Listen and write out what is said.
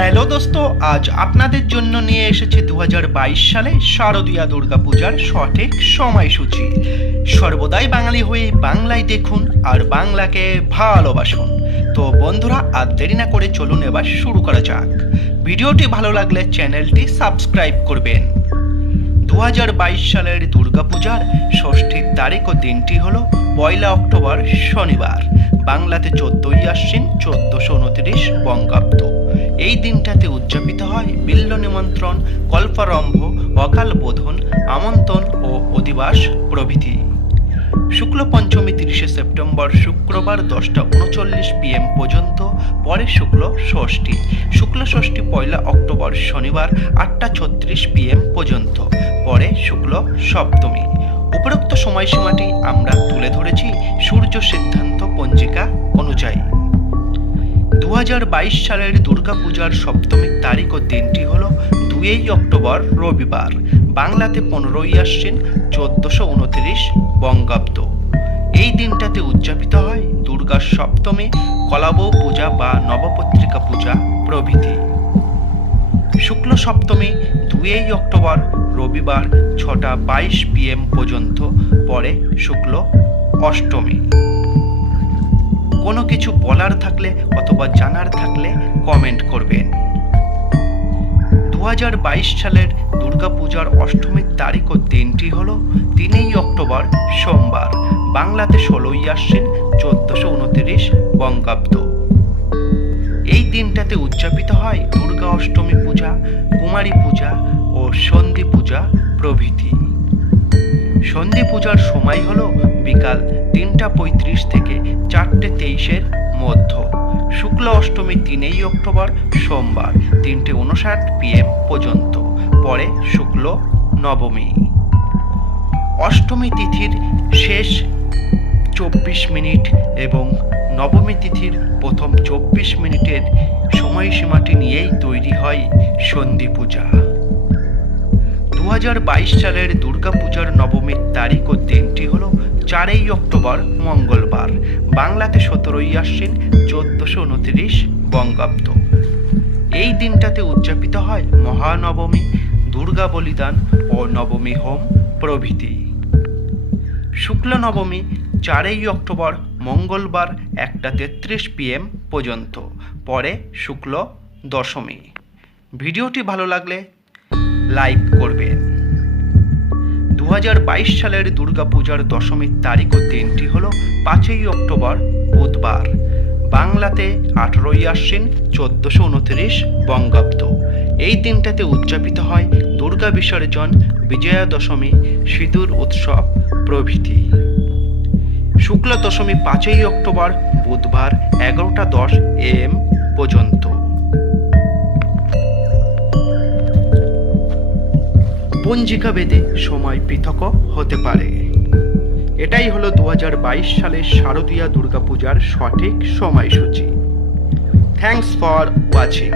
Hello দোস্ত, আজ আপনাদের জন্য নিয়ে এসেছে দু হাজার বাইশ সালে শারদীয়া দুর্গাপূজার সঠিক সময়সূচি। সর্বদাই বাঙালি হয়ে বাংলায় দেখুন আর বাংলাকে ভালোবাসুন। তো বন্ধুরা, আর দেরি না করে চলুন এবার শুরু করা যাক। ভিডিওটি ভালো লাগলে চ্যানেলটি সাবস্ক্রাইব করবেন। দু হাজার বাইশ সালের দুর্গাপূজার ষষ্ঠীর তারিখ ও দিনটি হলো পয়লা অক্টোবর শনিবার। বাংলাতে চোদ্দই আশ্বিন, চোদ্দশো উনত্রিশ বঙ্গাব্দ। এই দিনটাতে উদযাপিত হয় বিল্ল নিমন্ত্রণ, কল্পারম্ভ, অকাল বোধন, আমন্ত্রণ ও অধিবাস প্রভৃতি। শুক্ল পঞ্চমী তিরিশে সেপ্টেম্বর শুক্রবার দশটা উনচল্লিশ পিএম পর্যন্ত, পরে শুক্ল ষষ্ঠী। শুক্ল ষষ্ঠী পয়লা অক্টোবর শনিবার আটটা ছত্রিশ পিএম পর্যন্ত, পরে শুক্ল সপ্তমী। উপরোক্ত সময়সীমাটি আমরা তুলে ধরেছি সূর্য সিদ্ধান্ত পঞ্জিকা অনুযায়ী। দু হাজার বাইশ সালের দুর্গাপূজার সপ্তমীর তারিখ ও দিনটি হল দুই অক্টোবর, রবিবার। বাংলাতে পনেরোই আশ্বিন, চোদ্দশো উনত্রিশ বঙ্গাব্দ। এই দিনটাতে উদযাপিত হয় দুর্গার সপ্তমী, কলাবৌ পূজা বা নবপত্রিকা পূজা প্রভৃতি। শুক্ল সপ্তমী দুই অক্টোবর রবিবার ছটা বাইশ পিএম পর্যন্ত পরে শুক্ল অষ্টমী। কোনো কিছু বলার থাকলে অথবা জানার থাকলে কমেন্ট করবেন। দু সালের দুর্গাপূজার অষ্টমীর তারিখ ও দিনটি হল তিনই অক্টোবর, সোমবার। বাংলাতে ষোলোই আশ্বিন, চোদ্দশো উনত্রিশ বঙ্গাব্দ। এই দিনটাতে উদযাপিত হয় দুর্গা অষ্টমী পূজা। কুমারী পূজা ও সন্ধি পূজা প্রভৃতি। সন্ধি পূজার সময় হলো বিকাল তিনটা পঁয়ত্রিশ থেকে চারটে তেইশের মধ্য। শুক্ল অষ্টমী তিনই অক্টোবর, সোমবার তিনটে উনষাট পিএম পর্যন্ত। পরে শুক্ল নবমী। অষ্টমী তিথির শেষ চব্বিশ মিনিট এবং নবমী তিথির প্রথম চব্বিশ মিনিটের সময়সীমাটি নিয়েই তৈরি হয় সন্ধি পূজা। দু হাজার বাইশ সালের দুর্গাপূজার নবমীর তারিখ ও দিনটি হল চারই অক্টোবর, মঙ্গলবার। বাংলাতে সতেরোই আশ্বিন, চোদ্দশো উনত্রিশ বঙ্গাব্দ। এই দিনটাতে উদযাপিত হয় মহানবমী, দুর্গা বলিদান ও নবমী হোম প্রভৃতি। শুক্ল নবমী চারই অক্টোবর মঙ্গলবার একটা তেত্রিশ পিএম পর্যন্ত, পরে শুক্ল দশমী। ভিডিওটি ভালো লাগলে লাইক করবেন। দু হাজার বাইশ সালের দুর্গাপূজার দশমীর তারিখ ও দিনটি হল পাঁচই অক্টোবর, বুধবার। বাংলাতে আঠেরোই আশ্বিন, চোদ্দশো উনত্রিশ বঙ্গাব্দ। এই দিনটাতে উদযাপিত হয় দুর্গা বিসর্জন, বিজয়া দশমী, সিঁদুর উৎসব প্রভৃতি। শুক্লা দশমী পাঁচই অক্টোবর বুধবার এগারোটা দশ এম পর্যন্ত। পঞ্জিকা বেদে সময় পৃথক হতে পারে। এটাই হলো দু বাইশ সালের শারদীয়া দুর্গাপূজার সঠিক সময়সূচি। Thanks for watching